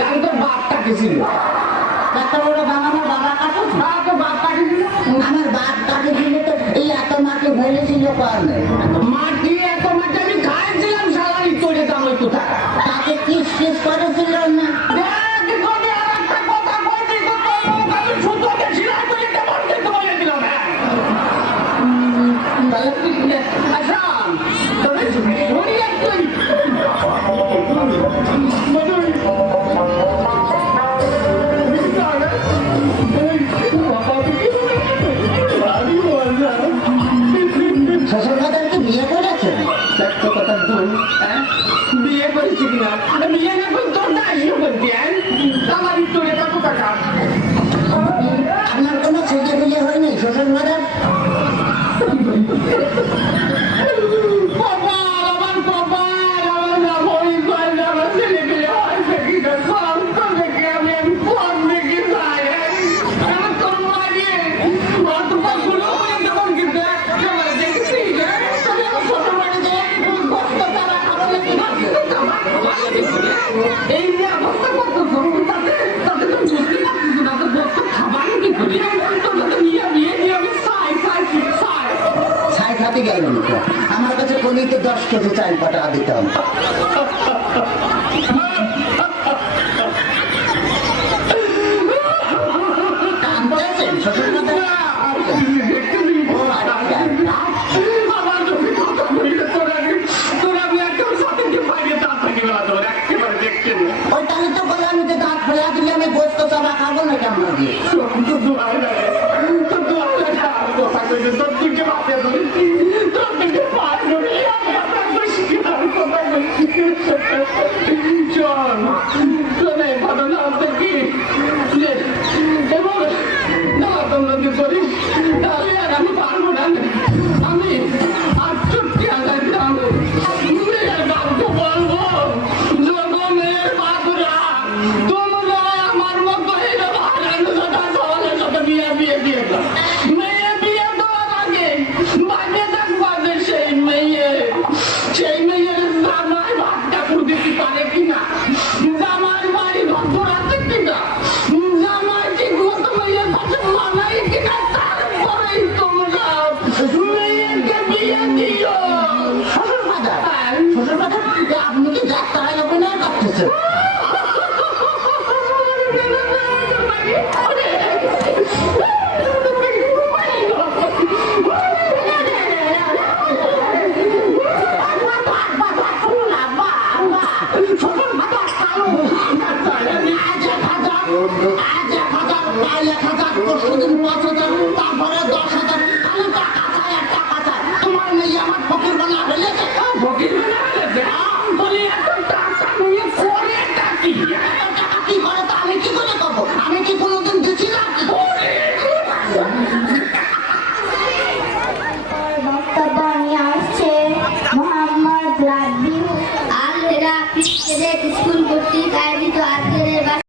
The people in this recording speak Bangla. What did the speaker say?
গান তোর বাপটা ছিল এত বড় গান আমার বাবা কাটেছে। তোর বাপ কাটিছিল, আমার বাপ কাটেছিল তো এই এত মাটি ফেলেছিল কর্মে। মাটি এত মাটি আমি খাইছিলাম সালারি চলে দাম ওই কোথায় তাকে কিস কিস করেছিল না। শ্বশুরবাজারকে বিয়ে করেছেন? বিয়ে করেছি কিনা বিয়ে না করে তোর দাসিও করবি আমার তোর এটা কোথায় আপনার কোনো ছেলে বিয়ে হয়নি শ্বশুরবাজার? এই যে অবস্থা কত তাতে তাতে তো বুঝতে পারছিস না তো বস্তু খাবার কি করি তোদের নিয়ে বিয়ে দিয়ে আমি ছাই খাতে গেলেন তো আমার কাছে কলিতে 10 কেজি চাল পাঠা দিতাম। কাঁদতেছেন শ্বশুরবাজার? ওইটা আমি তো বললাম যে দাঁত ফেলা দিলে আমি গোস্ত চাবা খাবো না কেমন দিয়ে। আমি পারবো না আমি 68,000 গ্রাম কাউকে বলবো জগনের বাবুরা তোমরা আমার মতো সবালের সাথে বিয়ে বিয়ে দিয়ে দাও মেয়ে বিয়ে দেওয়ার আগে বাজে থাকবে সেই মেয়ের জামাই ভাতটা দিতে পারে কিনা জামাই বাড়ি ঘর আছে কিনা জামাই ঠিক মতো মেয়ের পাশে মানাই কিনা তারপরেই তোমরা মেয়েকে বিয়ে দিও। শ্বশুরবাজার আপনি কি যাত্রায় অভিনয় করতেছেন? তারপরে 10,000 তোমার মেয়ে আমার ফকির বানা হলে